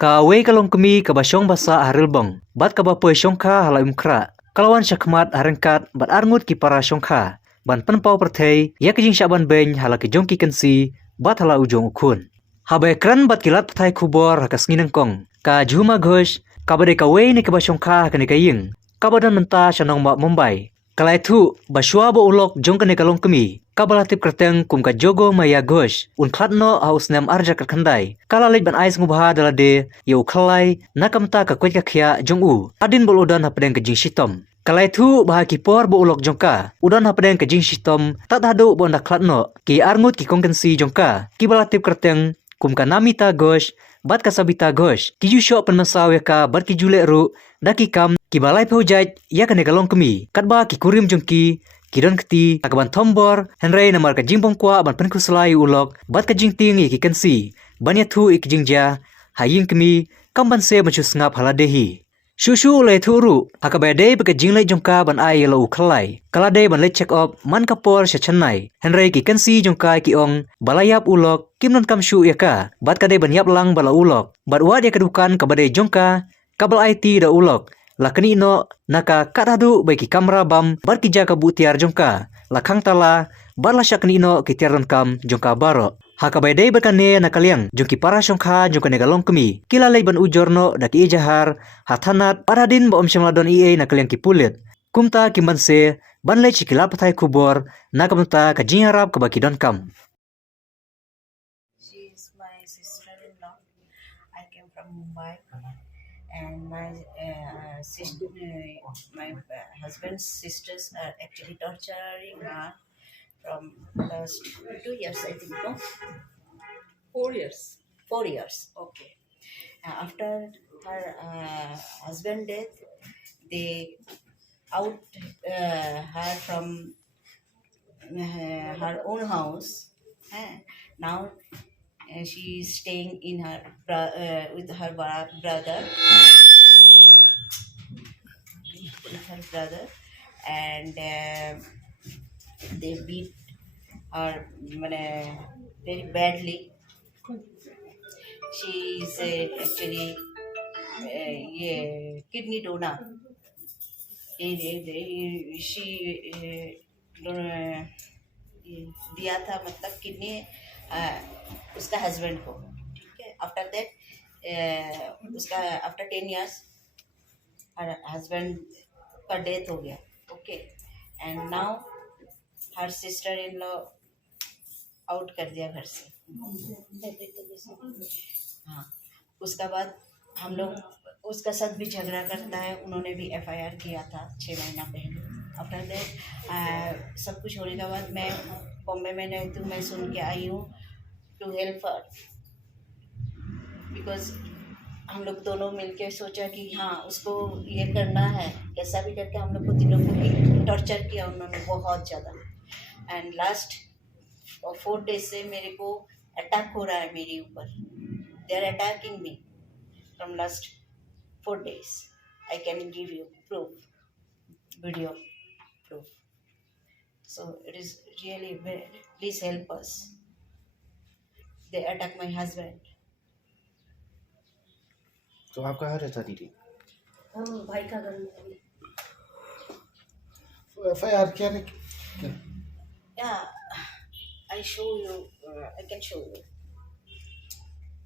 Ka wei kalong kemi ka basyong basa haril bang, bat ka ba poy syongkha hala umkra. Kalawan syakmat harengkat bat arngut ki para syongkha. Ban penpau perthei, ya kijing syaban beny hala ki jongki kensi, bat hala ujong ukun. Habai kran bat kilat pethai kubor hakas nginengkong. Ka juma ghosh, ka bade ka wei ni ka basyongkha hakani ka ying. Ka badan menta syanong mak Mumbai. Kalai thu, basyua bo ulok jong kani kalong kemi. Kabalatip kerteng kum ka jogo maya ghosh. Un klatno haus nem arja kerkandai. Kalalit ban ais ngubha dalade, ya ukhalai, nakamta ka kwet ka khya jong u. Adin bol udan hapedeng ka jing shitom. Kalai thu baha ki por bo ulok jongka. Udan hapedeng ka jing shitom, tat hadu bo ndak klatno. Ki arngut ki kongkensi jongka. Ki balatip kerteng kum ka namita ghosh. Bat ka sabita ghosh. Ki jusho penmasaw ya ka bat ki julek ru. Daki kam ki balai pehujaj ya kane kalong kemi. Katba ki kurim jongki. Kidon keti akaban tombor henrei namar ka jingbong kwa ban penku selai ulok bat ka jingting iki kensi banya thu ik jingja haying kemi kamban se machu ngap haladehi shushu le thuru akabade beka jinglai jongka ban ai yelo ukhlai kalade ban le check up man kapor shachanai henrei ki kensi jongka ki ong balayap ulok kimnon kamshu yaka bat kade ban yap lang bala ulok bat wad ya kedukan kabade jongka kabal IT da ulok lakani no naka katadu baiki kamera bam bar kija ka butiar jongka lakhang tala bar la syakni no kitiaran kam jongka baro hakabai dei berkane nakaliang jongki para syongkha jongka negalong kemi kila ban ujorno daki ijahar hathanat paradin ba omsyamladon ie nakaliang ki pulit kumta kimban se ban le chikila pathai kubor nakamta ka jingarap ka baki don kam. She is my sister-in-law. I came from Mumbai, and my husband's sisters are actually torturing her from last 2 years, I think. No, 4 years. 4 years. Okay. After her husband death, they out her from her own house. Now she is staying in her with her brother. With her brother, and they beat her very badly. She is actually kidney donor. She दिया था मतलब kidney उसका husband को. ठीक है. After that उसका after 10 years her husband का death हो गया. Okay. And now her sister in law out कर दिया घर से. हाँ. उसका बाद हम लोग उसका साथ भी झगड़ा करता है. उन्होंने भी FIR किया था 6 महीना पहले. आफ्टर दैट सब कुछ होने के बाद मैं बॉम्बे में रहती हूँ. मैं सुन के आई हूँ टू हेल्प हर, बिकॉज हम लोग दोनों मिलके सोचा कि हाँ उसको ये करना है. कैसा भी करके हम लोग को तीनों को भी टॉर्चर किया उन्होंने बहुत ज़्यादा. एंड लास्ट 4 days से मेरे को अटैक हो रहा है मेरे ऊपर. They are attacking me from last 4 days. I can give you proof, video proof. So it is really please help us. They attack my husband. तो आप कहाँ रहता दीदी? हम भाई का घर में. FIR क्या है? Yeah, I show you. I can show you.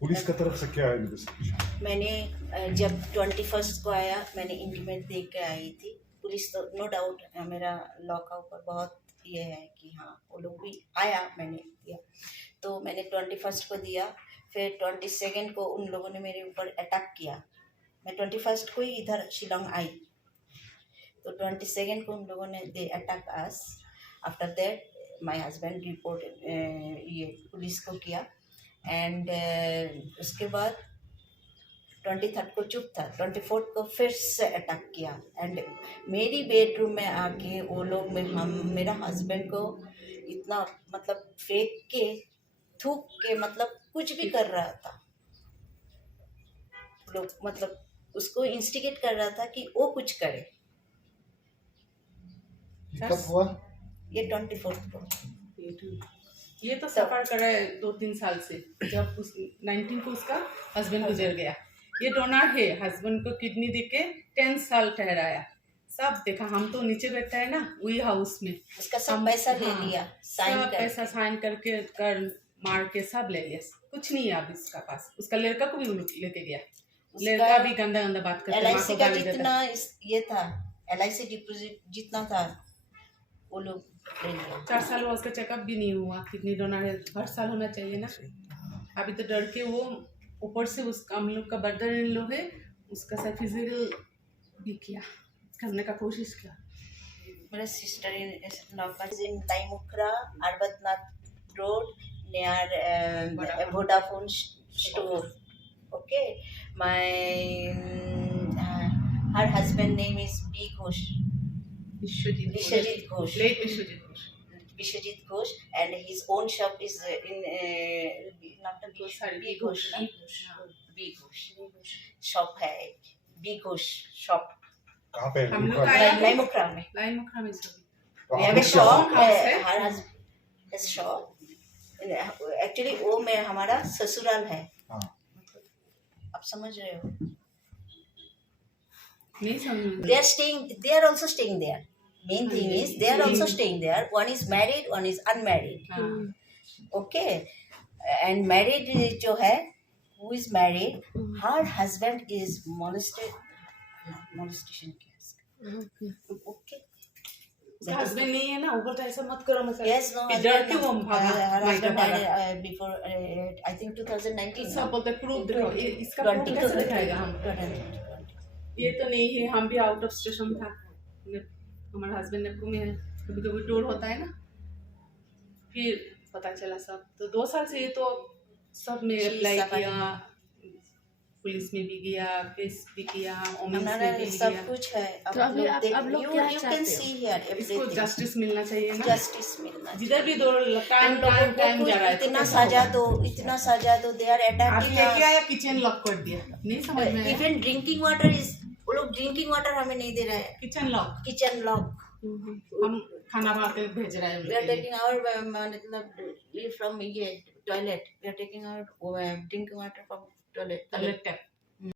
Police की तरफ से क्या है? मैंने जब 21st को आया मैंने इंटीमेट दे के आई थी. पुलिस तो नो डाउट मेरा लॉ का ऊपर बहुत ये है कि हाँ वो लोग भी आया. मैंने दिया तो मैंने 21st को दिया. फिर 22nd को उन लोगों ने मेरे ऊपर अटैक किया. मैं 21st को ही इधर शिलोंग आई. तो 22nd को उन लोगों ने they attack us. After that my husband report ये पुलिस को किया. एंड उसके बाद 23rd को चुप था. 24th को फिर से अटैक किया. एंड मेरी बेडरूम में आके वो लोग मेरा हस्बैंड को इतना मतलब फेंक के थूक के मतलब कुछ भी कर रहा था. लोग मतलब उसको इंस्टिगेट कर रहा था कि वो कुछ करे. कब हुआ? ये 24th को. ये तो सफर कर रहा है 2-3 साल से. जब उस 19 को उसका हस्बैंड गुजर गया. ये डोनर है, हस्बैंड को किडनी देके 10 साल ठहराया, सब देखा। हम तो नीचे बैठा है ना वही हाउस में, उसका सब हम पैसा ले हाँ, लिया, साइन सब कर पैसा साइन करके कर मार के सब ले लिया, कुछ नहीं है अब इसका पास। उसका लड़का को भी वो लोग लेके गया, लड़का भी गंदा गंदा बात करता है, माँ LIC को का गाली देता जितना है। ये था, LIC डिपॉजिट जितना था वो लोग ले लिया। 4 साल हुआ उसका चेकअप भी नहीं हुआ, किडनी डोनर है, हर साल होना चाहिए ना। अभी तो डर के वो ऊपर से उसका हम लोग का ब्रदर इन लो है, उसका साथ फिजिकल भी किया, करने का कोशिश किया। मेरा सिस्टर इन लाइमुखरा अरबतनाथ road near Vodafone store. Okay, her husband name is B Ghosh. Vishwajit Ghosh. Late Vishwajit Ghosh. Vishwajit Ghosh, and his own shop is in B Ghosh. B Ghosh shop है, B Ghosh shop. कहाँ पे है? हम लोग लिखा का है? आया लाइमुखरा में. लाइमुखरा में सभी। तो We आप have a लोग क्या- shop. house है? Her his shop. Actually वो में हमारा ससुराल है. हाँ, आप समझ रहे हो? नहीं समझ They are also staying there. Main thing is they are also staying there. One is married, one is unmarried. हाँ, Okay, and married जो है, who is married, her husband is molestation case. Okay. उसका husband नहीं है ना, ऊपर तो ऐसा मत करो मतलब। Yes, no. फिर डर के वो भागा, her मायके husband भागा। died before I think 2019. सब बोलते प्रूफ दिखाओ, इसका प्रूफ कैसे दिखाएगा हम? 2020. ये तो नहीं है, हम भी आउट ऑफ स्टेशन था, हमारा हस्बैंड नेपको में है, कभी कभी टूर होता है ना, फिर पता चला सब। तो 2 साल से ये तो सब में She is अप्लाई suffering. किया, पुलिस में भी गया, केस भी किया, ओमेंस हमारा में भी सब गया। कुछ है. तो अभी अब लोग क्या you can चाहते see here इसको everything. जस्टिस मिलना चाहिए ना, Justice मिलना चाहिए. जिधर भी दो हम लोगों टाइम को टाइम जा रहा है कुछ तो इतना कैसा सजा होगा? दो, इतना सजा दो. They are अभी attacking लेके us. आया, किचन लॉक कर दिया, नहीं समझ में आया। Even drinking water is, वो लोग ड्रिंकिंग वाटर हमें नहीं दे रहा है. Kitchen lock, kitchen lock. हम खाना बना के भेज रहे हैं We are taking our मतलब from ये toilet. We are taking our drinking water from toilet. Toilet tap.